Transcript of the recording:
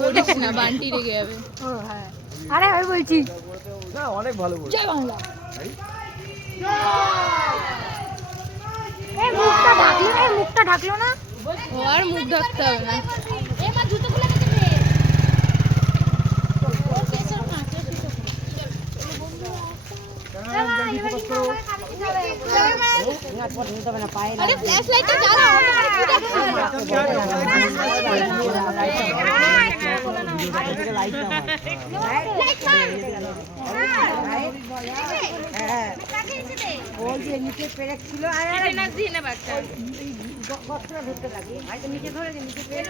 করিস না, বান্টি রেগে যাবে। ও হ্যাঁ, আরে আমি বলছি না অনেক ভালো বলছো। জয় বাংলা। এই মুখটা ঢাকলো না। ও আর মুখ ঢাকতে হবে না। আরে ফ্ল্যাশ লাইটটা জ্বালাও, ওই যে নিচে পেরেক ছিল আর না দিয়ে না বাচ্চা বস্ত্র ধরতে লাগে নিচে ধরে নিচে পেরেক